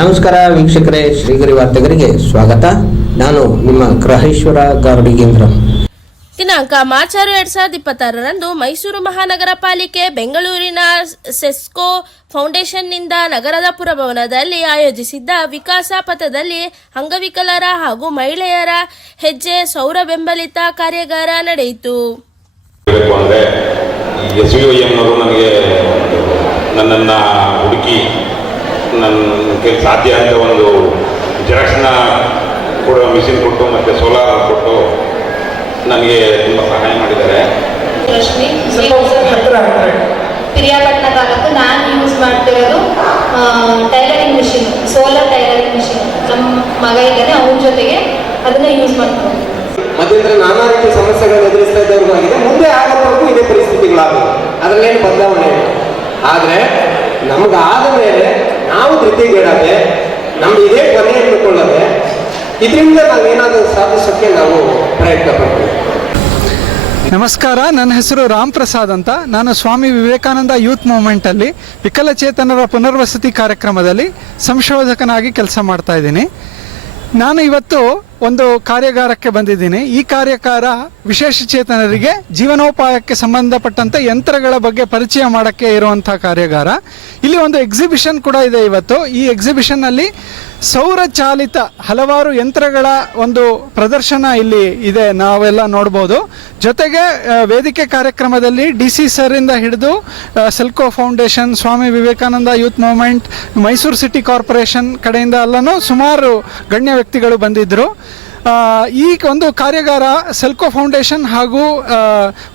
ನಮಸ್ಕಾರ ವೀಕ್ಷಕರೇ, ಶ್ರೀಗರಿ ವಾರ್ತೆಗರಿಗೆ ಸ್ವಾಗತ. ನಾನು ನಿಮ್ಮ ಗ್ರಹೇಶ್ವರ ಗಾರುಡಿಗೇಂದ್ರ. ದಿನಾಂಕ ಮಾರ್ಚ್ 6, 2026ರಂದು ಮೈಸೂರು ಮಹಾನಗರ ಪಾಲಿಕೆ ಬೆಂಗಳೂರಿನ ಸೆಸ್ಕೋ ಫೌಂಡೇಶನ್ನಿಂದ ನಗರದ ಪುರಭವನದಲ್ಲಿ ಆಯೋಜಿಸಿದ್ದ ವಿಕಾಸ ಪಥದಲ್ಲಿ ಅಂಗವಿಕಲರ ಹಾಗೂ ಮಹಿಳೆಯರ ಹೆಜ್ಜೆ ಸೌರ ಬೆಂಬಲಿತ ಕಾರ್ಯಾಗಾರ ನಡೆಯಿತು. ನನಗೆ ನನ್ನನ್ನು ಹುಡುಕಿ ನನ್ನ ಸಾಧ್ಯ ಅಂತ ಒಂದು ಜೆರಾಕ್ಸ್ನ ಕೂಡ ಮಿಷಿನ್ ಕೊಟ್ಟು ಮತ್ತು ಸೋಲಾರ್ ಕೊಟ್ಟು ನನಗೆ ತುಂಬ ಸಹಾಯ ಮಾಡಿದ್ದಾರೆ. ರಶ್ಮಿ ಪಿರಿಯಾಪಟ್ಟಣ ತಾಲೂಕು. ನಾನು ಯೂಸ್ ಮಾಡ್ತಿರೋದು tailoring machine, solar tailoring machine. ನಮ್ಮ ಮಗ ಇದ್ದಾನೆ, ಅವನ ಜೊತೆಗೆ ಅದನ್ನು ಯೂಸ್ ಮಾಡ್ತಾರೆ. ಮಧ್ಯಂತರ ನಾನಾ ರೀತಿಯ ಸಮಸ್ಯೆಗಳನ್ನು ಎದುರಿಸ್ತಾ ಇದ್ದವ್ರಿಗೂ ಆಗಿದೆ, ಮುಂದೆ ಆಗೋವರೆಗೂ ಇದೇ ಪರಿಸ್ಥಿತಿಗಳಾಗಬಹುದು, ಅದರಲ್ಲೇನು ಬದಲಾವಣೆ ಇಲ್ಲ. ಆದರೆ ನಮಗಾದ ಮೇಲೆ ನಾವು ಧೃತಿಗೆಡದೆ ನಮ್ಗೆ ಇದೇ ಕೊನೆ ಇಟ್ಟುಕೊಳ್ಳದೆ ಇದರಿಂದ ನಾವೇನಾದರೂ ಸಾಧಿಸೋಕ್ಕೆ ನಾವು ಪ್ರಯತ್ನ ಪಡ್ತೀವಿ. ನಮಸ್ಕಾರ, ನನ್ನ ಹೆಸರು ರಾಮ್ ಪ್ರಸಾದ್ ಅಂತ. ನಾನು ಸ್ವಾಮಿ ವಿವೇಕಾನಂದ ಯೂತ್ ಮೂವ್ಮೆಂಟಲ್ಲಿ ವಿಕಲಚೇತನರ ಪುನರ್ವಸತಿ ಕಾರ್ಯಕ್ರಮದಲ್ಲಿ ಸಂಶೋಧಕನಾಗಿ ಕೆಲಸ ಮಾಡ್ತಾ ಇದ್ದೀನಿ. ನಾನು ಇವತ್ತು ಒಂದು ಕಾರ್ಯಾಗಾರಕ್ಕೆ ಬಂದಿದ್ದೀನಿ. ಈ ಕಾರ್ಯಾಗಾರ ವಿಶೇಷಚೇತನರಿಗೆ ಜೀವನೋಪಾಯಕ್ಕೆ ಸಂಬಂಧಪಟ್ಟಂತೆ ಯಂತ್ರಗಳ ಬಗ್ಗೆ ಪರಿಚಯ ಮಾಡೋಕ್ಕೆ ಇರುವಂಥ ಕಾರ್ಯಾಗಾರ. ಇಲ್ಲಿ ಒಂದು ಎಕ್ಸಿಬಿಷನ್ ಕೂಡ ಇದೆ ಇವತ್ತು. ಈ ಎಕ್ಸಿಬಿಷನ್ನಲ್ಲಿ ಸೌರಚಾಲಿತ ಹಲವಾರು ಯಂತ್ರಗಳ ಒಂದು ಪ್ರದರ್ಶನ ಇಲ್ಲಿ ಇದೆ, ನಾವೆಲ್ಲ ನೋಡ್ಬೋದು. ಜೊತೆಗೆ ವೇದಿಕೆ ಕಾರ್ಯಕ್ರಮದಲ್ಲಿ DC ಸರಿಂದ ಹಿಡಿದು Selco foundation, Swami Vivekananda youth movement, Mysuru city corporation ಕಡೆಯಿಂದ ಎಲ್ಲನೂ ಸುಮಾರು ಗಣ್ಯ ವ್ಯಕ್ತಿಗಳು ಬಂದಿದ್ದರು. ಈ ಒಂದು ಕಾರ್ಯಾಗಾರ ಸೆಲ್ಕೋ ಫೌಂಡೇಶನ್ ಹಾಗೂ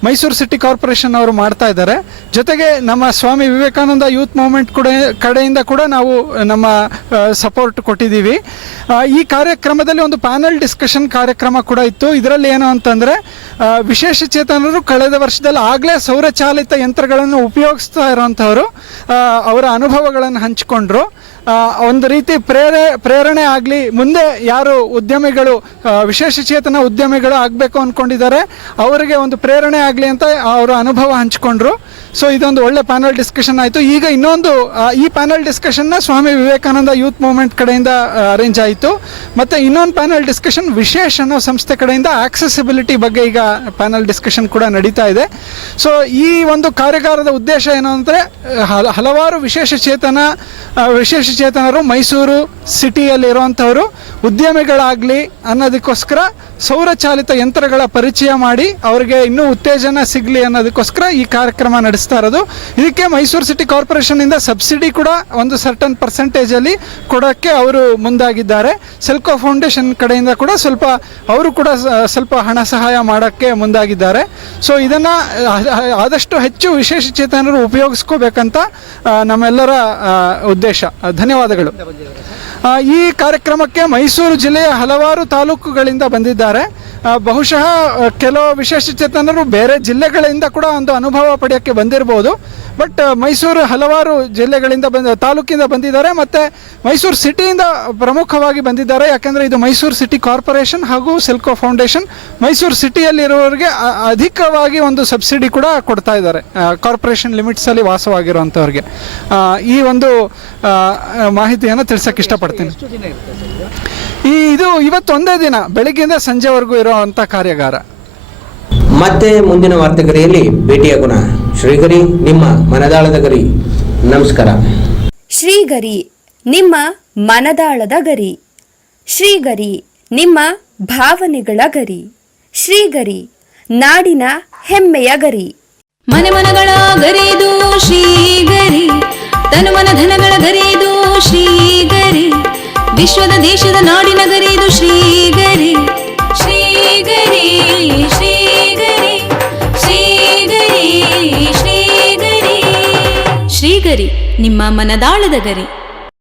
ಮೈಸೂರು ಸಿಟಿ ಕಾರ್ಪೊರೇಷನ್ ಅವರು ಮಾಡ್ತಾ ಇದ್ದಾರೆ. ಜೊತೆಗೆ ನಮ್ಮ ಸ್ವಾಮಿ ವಿವೇಕಾನಂದ ಯೂತ್ ಮೂವ್ಮೆಂಟ್ ಕಡೆಯಿಂದ ಕೂಡ ನಾವು ನಮ್ಮ ಸಪೋರ್ಟ್ ಕೊಟ್ಟಿದ್ದೀವಿ. ಈ ಕಾರ್ಯಕ್ರಮದಲ್ಲಿ ಒಂದು ಪ್ಯಾನಲ್ ಡಿಸ್ಕಷನ್ ಕಾರ್ಯಕ್ರಮ ಕೂಡ ಇತ್ತು. ಇದರಲ್ಲಿ ಏನು ಅಂತಂದರೆ, ವಿಶೇಷಚೇತನರು ಕಳೆದ ವರ್ಷದಲ್ಲಿ ಆಗಲೇ ಸೌರಚಾಲಿತ ಯಂತ್ರಗಳನ್ನು ಉಪಯೋಗಿಸ್ತಾ ಇರೋವಂಥವರು ಅವರ ಅನುಭವಗಳನ್ನು ಹಂಚಿಕೊಂಡ್ರು. ಒಂದು ರೀತಿ ಪ್ರೇರಣೆ ಆಗಲಿ, ಮುಂದೆ ಯಾರು ಉದ್ಯಮಿಗಳು ವಿಶೇಷಚೇತನ ಉದ್ಯಮಿಗಳು ಆಗಬೇಕು ಅಂದ್ಕೊಂಡಿದ್ದಾರೆ ಅವರಿಗೆ ಒಂದು ಪ್ರೇರಣೆ ಆಗಲಿ ಅಂತ ಅವರ ಅನುಭವ ಹಂಚಿಕೊಂಡ್ರು. ಸೊ ಇದೊಂದು ಒಳ್ಳೆ ಪ್ಯಾನಲ್ ಡಿಸ್ಕಷನ್ ಆಯಿತು. ಈಗ ಇನ್ನೊಂದು ಈ ಪ್ಯಾನಲ್ ಡಿಸ್ಕಷನ್ನ ಸ್ವಾಮಿ ವಿವೇಕಾನಂದ ಯೂತ್ ಮೂವ್ಮೆಂಟ್ ಕಡೆಯಿಂದ ಅರೇಂಜ್ ಆಯಿತು. ಮತ್ತು ಇನ್ನೊಂದು ಪ್ಯಾನಲ್ ಡಿಸ್ಕಷನ್ ವಿಶೇಷ ಅನ್ನೋ ಸಂಸ್ಥೆ ಕಡೆಯಿಂದ ಆಕ್ಸೆಸಿಬಿಲಿಟಿ ಬಗ್ಗೆ ಈಗ ಪ್ಯಾನಲ್ ಡಿಸ್ಕಷನ್ ಕೂಡ ನಡೀತಾ ಇದೆ. ಸೊ ಈ ಒಂದು ಕಾರ್ಯಾಗಾರದ ಉದ್ದೇಶ ಏನು ಅಂದರೆ, ಹಲವಾರು ವಿಶೇಷಚೇತನರು ಮೈಸೂರು ಸಿಟಿಯಲ್ಲಿರುವಂಥವರು ಉದ್ಯಮಿಗಳಾಗಲಿ ಅನ್ನೋದಕ್ಕೋಸ್ಕರ ಸೌರಚಾಲಿತ ಯಂತ್ರಗಳ ಪರಿಚಯ ಮಾಡಿ ಅವರಿಗೆ ಇನ್ನೂ ಉತ್ತೇಜನ ಸಿಗಲಿ ಅನ್ನೋದಕ್ಕೋಸ್ಕರ ಈ ಕಾರ್ಯಕ್ರಮ ನಡೆಸ್ತಾ ಇರೋದು. ಇದಕ್ಕೆ ಮೈಸೂರು ಸಿಟಿ ಕಾರ್ಪೊರೇಷನಿಂದ ಸಬ್ಸಿಡಿ ಕೂಡ ಒಂದು ಸರ್ಟನ್ ಪರ್ಸೆಂಟೇಜಲ್ಲಿ ಕೊಡೋಕ್ಕೆ ಅವರು ಮುಂದಾಗಿದ್ದಾರೆ. ಸೆಲ್ಕೋ ಫೌಂಡೇಶನ್ ಕಡೆಯಿಂದ ಕೂಡ ಅವರು ಕೂಡ ಸ್ವಲ್ಪ ಹಣ ಸಹಾಯ ಮಾಡೋಕ್ಕೆ ಮುಂದಾಗಿದ್ದಾರೆ. ಸೊ ಇದನ್ನು ಆದಷ್ಟು ಹೆಚ್ಚು ವಿಶೇಷಚೇತನರು ಉಪಯೋಗಿಸ್ಕೋಬೇಕಂತ ನಮ್ಮೆಲ್ಲರ ಉದ್ದೇಶ. ಧನ್ಯವಾದಗಳು. ಈ ಕಾರ್ಯಕ್ರಮಕ್ಕೆ ಮೈಸೂರು ಜಿಲ್ಲೆಯ ಹಲವಾರು ತಾಲೂಕುಗಳಿಂದ ಬಂದಿದ್ದಾರೆ. ಬಹುಶಃ ಕೆಲವು ವಿಶೇಷಚೇತನರು ಬೇರೆ ಜಿಲ್ಲೆಗಳಿಂದ ಕೂಡ ಒಂದು ಅನುಭವ ಪಡೆಯೋಕ್ಕೆ ಬಂದಿರ್ಬೋದು. ಬಟ್ ಮೈಸೂರು ಹಲವಾರು ಜಿಲ್ಲೆಗಳಿಂದ ತಾಲೂಕಿಂದ ಬಂದಿದ್ದಾರೆ, ಮತ್ತು ಮೈಸೂರು ಸಿಟಿಯಿಂದ ಪ್ರಮುಖವಾಗಿ ಬಂದಿದ್ದಾರೆ. ಯಾಕೆಂದರೆ ಇದು ಮೈಸೂರು ಸಿಟಿ ಕಾರ್ಪೊರೇಷನ್ ಹಾಗೂ ಸೆಲ್ಕೋ ಫೌಂಡೇಶನ್ ಮೈಸೂರು ಸಿಟಿಯಲ್ಲಿರುವವರಿಗೆ ಅಧಿಕವಾಗಿ ಒಂದು ಸಬ್ಸಿಡಿ ಕೂಡ ಕೊಡ್ತಾ ಇದ್ದಾರೆ, ಕಾರ್ಪೊರೇಷನ್ ಲಿಮಿಟ್ಸಲ್ಲಿ ವಾಸವಾಗಿರುವಂಥವ್ರಿಗೆ. ಈ ಒಂದು ಮಾಹಿತಿಯನ್ನು ತಿಳಿಸೋಕ್ಕೆ ಇಷ್ಟಪಡ್ತೀನಿ. ಇದು ಇವತ್ತು ಒಂದೇ ದಿನ, ಬೆಳಗ್ಗೆಯಿಂದ ಸಂಜೆವರೆಗೂ ಇರುವಂಥ ಕಾರ್ಯಾಗಾರ. ಮತ್ತೆ ಮುಂದಿನ ವಾರ್ತೆಗರಿಯಲ್ಲಿ ಭೇಟಿಯಾಗೋಣ. ಶ್ರೀಗರಿ, ನಿಮ್ಮ ಮನದಾಳದ ಗರಿ. ನಮಸ್ಕಾರ. ಶ್ರೀಗರಿ, ನಿಮ್ಮ ಮನದಾಳದ ಗರಿ. ಶ್ರೀಗರಿ, ನಿಮ್ಮ ಭಾವನೆಗಳ ಗರಿ. ಶ್ರೀಗರಿ, ನಾಡಿನ ಹೆಮ್ಮೆಯ ಗರಿ. ಮನೆ ಮನಗಳ ಗರಿದು ಶ್ರೀಗರಿ, ತನು ಮನ ಧನಗಳ ಗರಿದು ಶ್ರೀಗರಿ, ವಿಶ್ವದ ದೇಶದ ನಾಡಿನ ಗರಿದು ಶ್ರೀಗರಿ. ಶ್ರೀಗರಿ ಶ್ರೀಗರಿ ಶ್ರೀಗರಿ ಶ್ರೀಗರಿ ಶ್ರೀಗರಿ, ನಿಮ್ಮ ಮನದಾಳದ ಗರಿ.